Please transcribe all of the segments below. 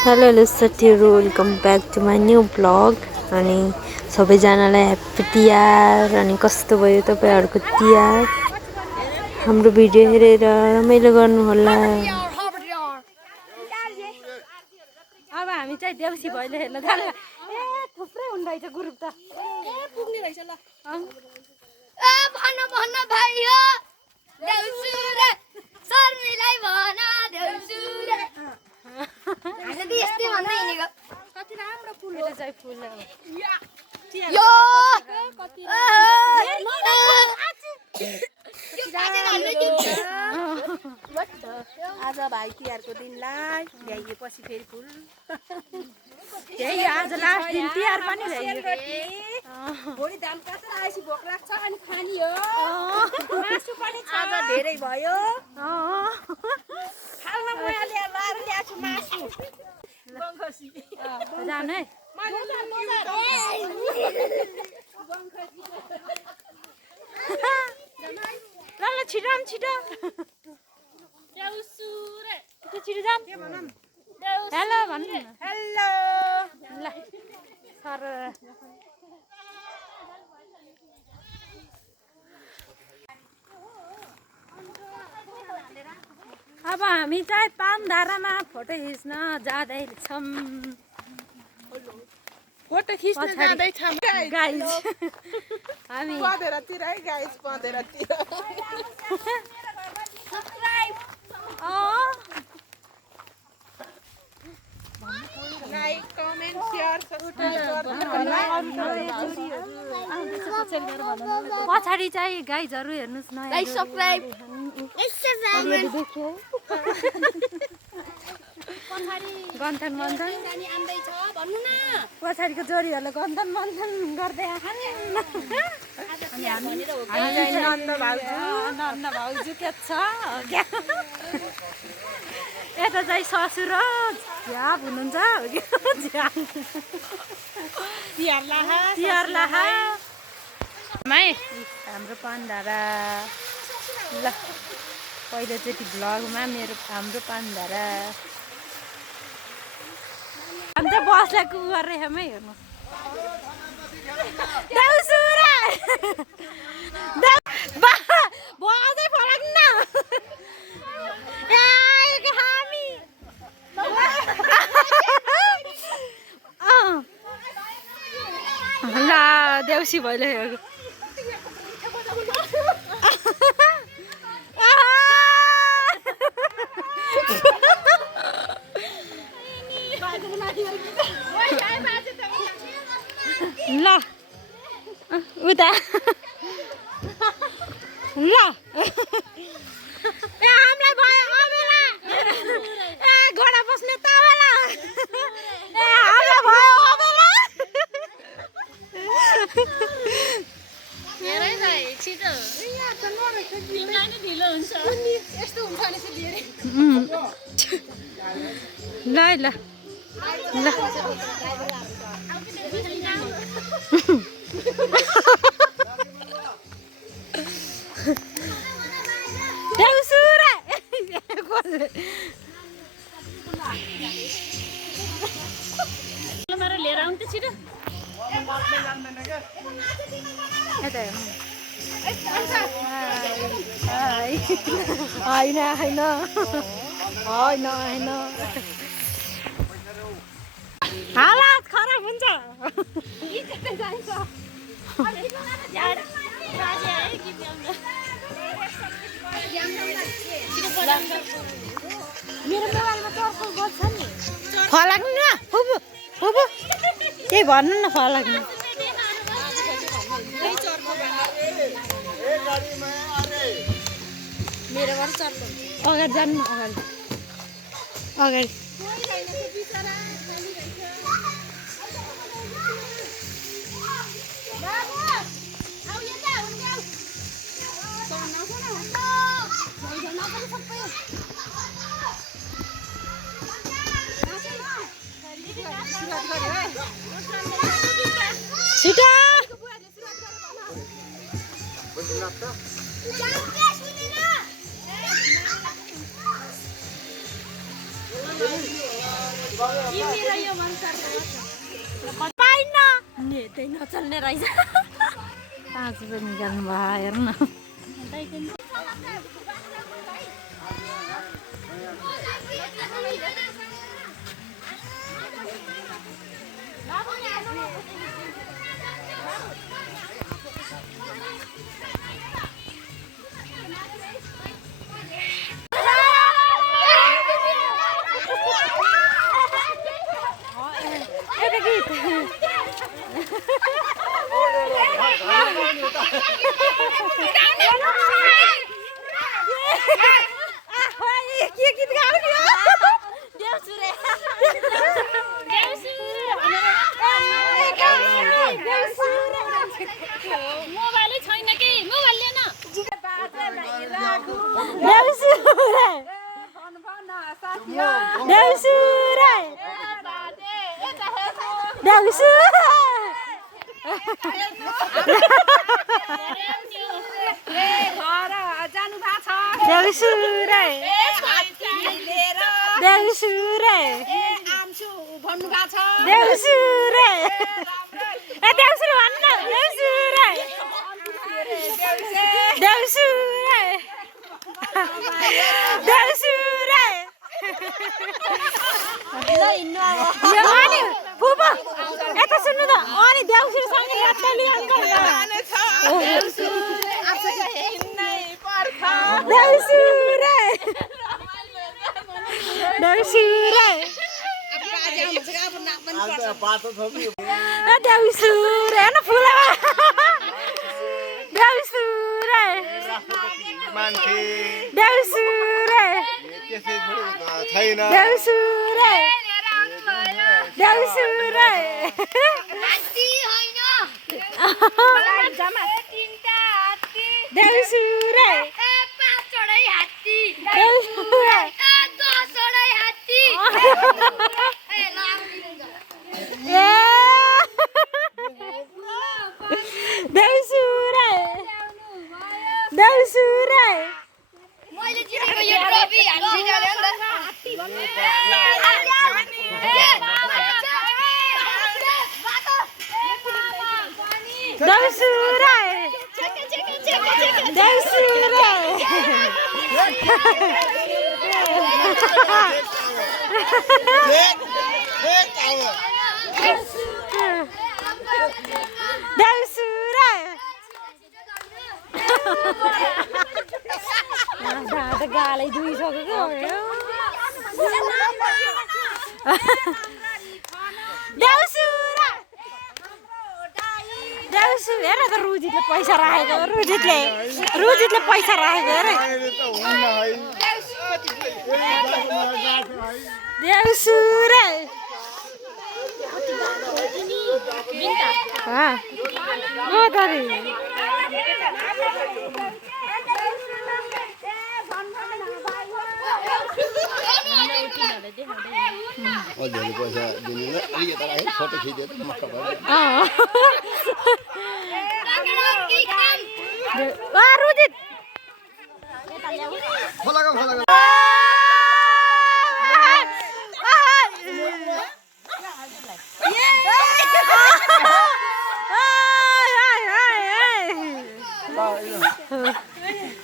Hello साथीहरू, welcome back to my new blog. अनि सबैजनालाई ह्याप्पी तिहार। अनि कस्तो भयो तपाईँहरूको तिहार? हाम्रो भिडियो हेरेर रमाइलो गर्नुहोला। अब हामी चाहिँ देउसी भैलो हेर्न जानु। ए थुप्रै हुँदैछ ग्रुप त। ए पुग्ने रहेछ ल। ए भन भाइ हो देउसी रे शर्मिलाई भन देउसी रे हामी त यस्तै भन्दै हिँडेको। कति राम्रो फुल हो चाहिँ फुल यो कति आज भाइ तिहारको दिनलाई ल्याइएपछि फेरि फुल त्यही आज लास्ट दिन तिहार पनि ल्याइयो। भोलि धान काटेर आएपछि भोक लाग्छ अनि खानी हो। मासु पनि छ, आज धेरै भयो। खालमा मैले लाएर ल्याएको छु मासु। बङ्खसी जानु है। ल छिटो छिटो छिटो जाम। हेलो भन्नु न। हेलो ल सर अब हामी चाहिँ पानधारामा फोटो खिच्न जाँदैछौँ। फोटो खिच्न जाँदैछौँ गाइज। हामी पँधेरतिर है गाइस, पँधेरतिर। लाइक कमेन्ट सेयर सब्सक्राइब पछाडि चाहिँ गाइजहरू हेर्नुहोस् न। लाइक सब्स्क्राइब गन्थन मन्थन जानी आन्दै छ भन्नु न। पछाडिको जोडीहरूले गन्थन मन्थन गर्दै आछन्। अनि हामी चाहिँ नन्द भाउजू के छ यता चाहिँ ससुर झ्याप हुनुहुन्छ। तिहार लाहा हाम्रो पानधारा। ल पहिलोचोटि भ्लगमा हाम्रो पानधारा। हामी चाहिँ बसलाई कु गरेर हेर्मै हेर्नु। अझै फलाक्न हामी ल देउसी भैलो हेर्नु। ल उता ल हामीलाई भयो अबेला। ए घोडा बस्ने तबेला। ए हामीलाई भयो अबेला। हेरै भाइ छिटो तिमीलाई नै ढिलो हुन्छ। यस्तो हुन्छ भने चाहिँ धेरै ल ल ल देउसुरा लिएर आउनु त छिटो। यता होइन होइन होइन होइन हालत खराब हुन्छ। मेरो मोबाइलमा चर्को बज्छ नि। फलाक्नु न फुपू फुपू केही भन्नु न फलाक्नु। मेरोबाट चर्को अगाडि जानु अगाडि अगाडि। छिटो पाइन नेटै नचल्ने रहेछ आज पनि निकाल्नु भयो हेर्न मोबाइलै छैन कि मोबाइल लिएन गालै दुइसकेको हेर त रुजितले पैसा राखेको रुजितले पैसा राखेको हेर देउसुरे पैसा दिने फोटो खिच्यो त मक्क रुजित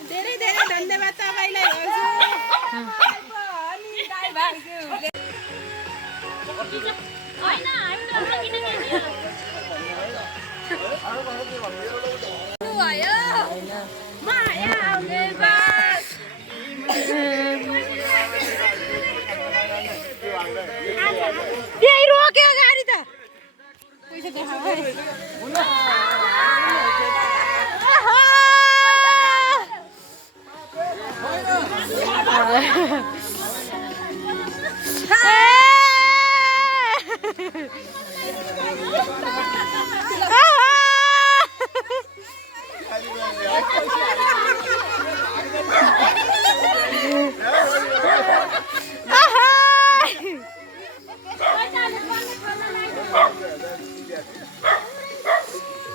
धेरै धेरै धन्यवाद तपाईलाई त्यही रोक्यो गाडी त पैसा देखाऊ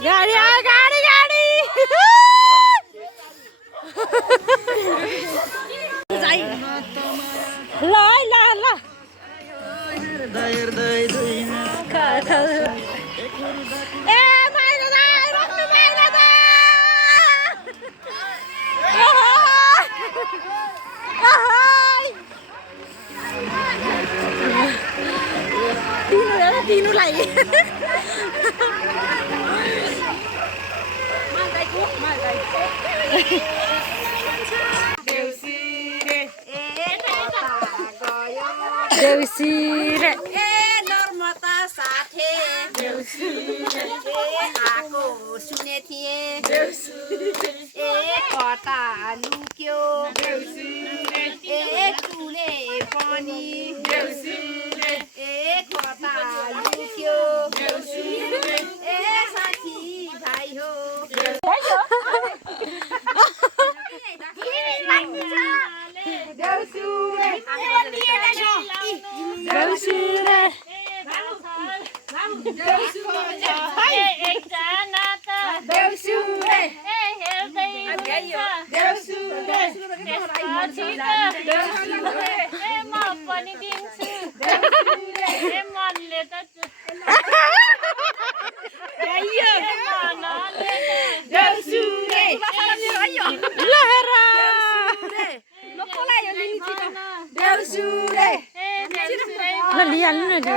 गाडी आ गाडी गाडी ल ल ल तिनुलाई देउसी रे नर्मदा साथे आको सुने थिए कता लुक्यो टुले पनि कता लुक्यो साथी भाइ हो लिहाल्नु न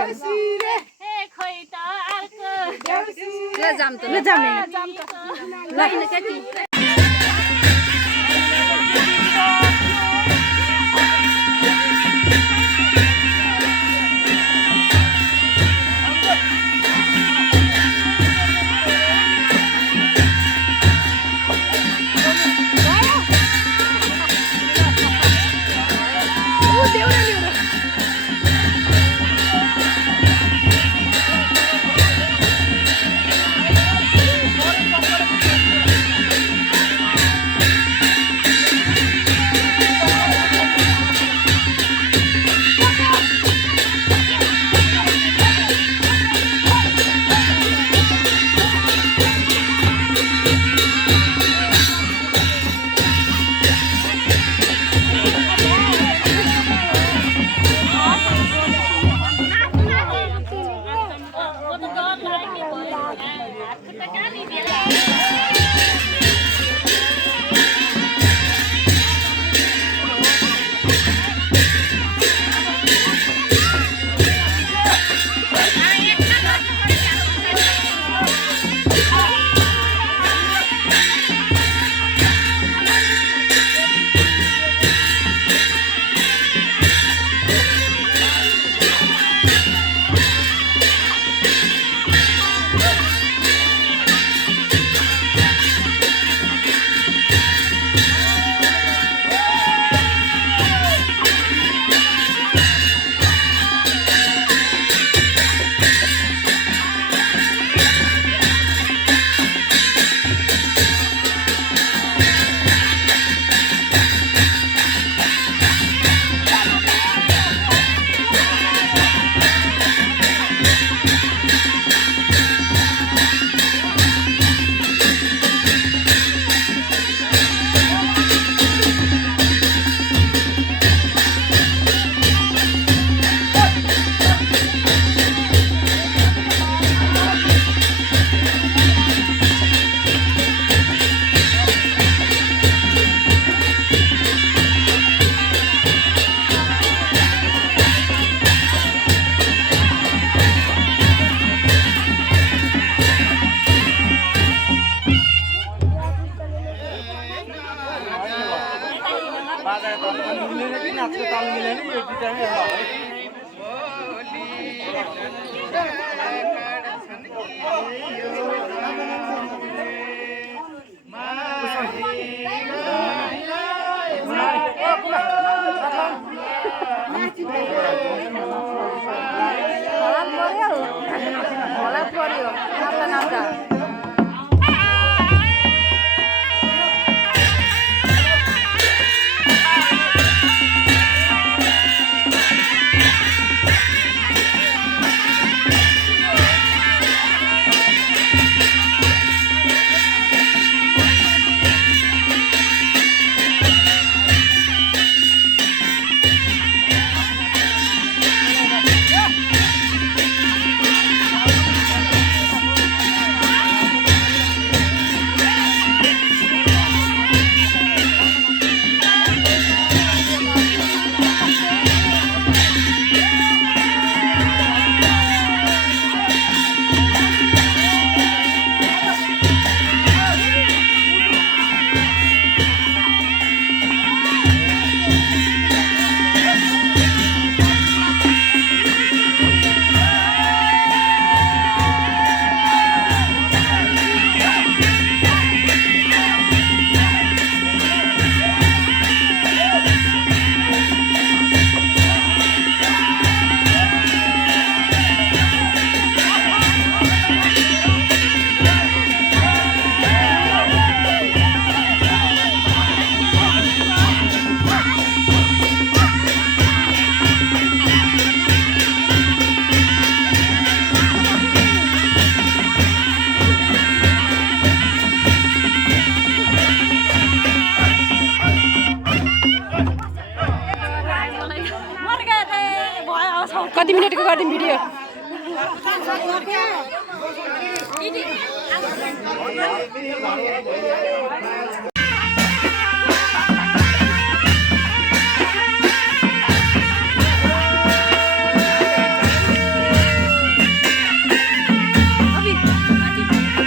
कति मिनटको गरिदिउँ भिडियो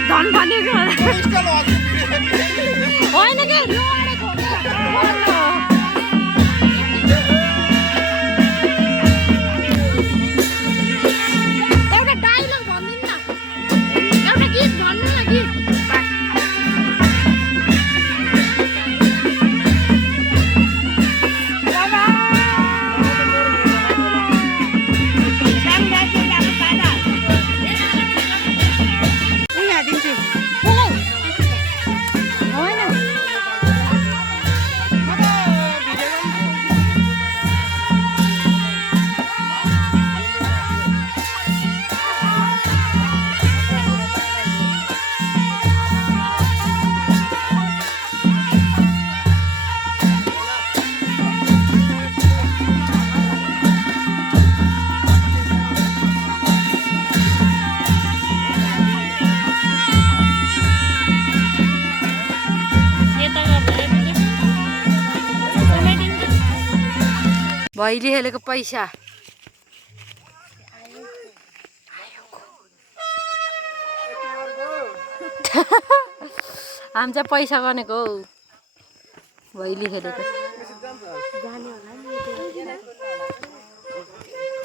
धन भनेको होइन क्या एउटा डाइलग भनिदिनु न एउटा गीत भन्नु न गीत भैली हेलेको पैसा हामी चाहिँ पैसा गनेको हौ भैली हेलेको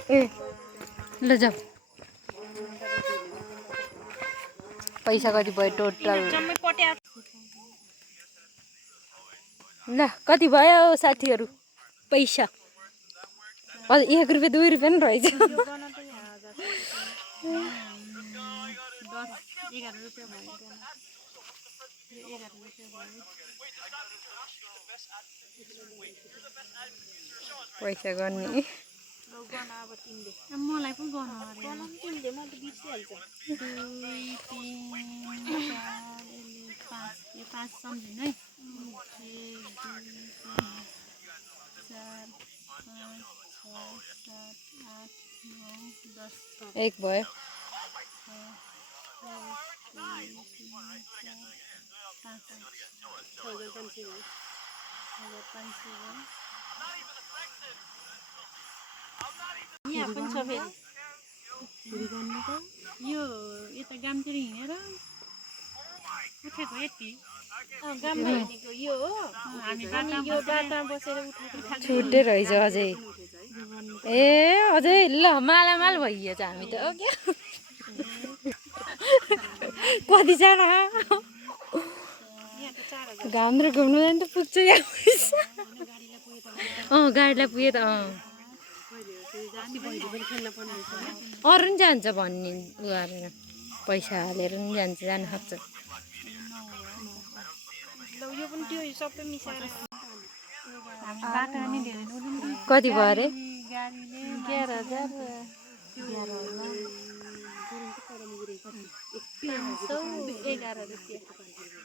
ए ल जाऊ पैसा कति भयो टोटल ल कति भयो साथीहरू पैसा 1 रुपियाँ 2 रुपियाँ नि रहेछ 10 11 रुपियाँ भयो पैसा गर्ने मलाई पनि गर्नु अरे म त बिर्सिहाल्छ 2 3 4 यो 5 सम्झिनु है 1 भयो यहाँ पनि छ फेरि यो यता गामतिर हिँडेर उठेको यति गाममा हिँडेको यो हो हामी यो बाटोमा बसेर उठेको छुट्टै रहेछ अझै ए अझै ल मालामाल भइएछ हामी त क्या कतिजना घाम र घुम्नु जानु त पुग्छ गाडीलाई पुगे त अरू नि जान्छ भन्ने उ गरेर पैसा हालेर नि जान्छ जानु सक्छ कति भयो अरे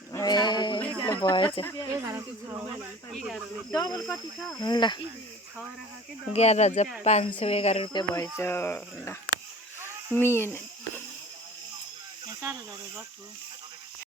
11,511 भएछ ल 11,511 रुपियाँ भएछ ल मिहिनेत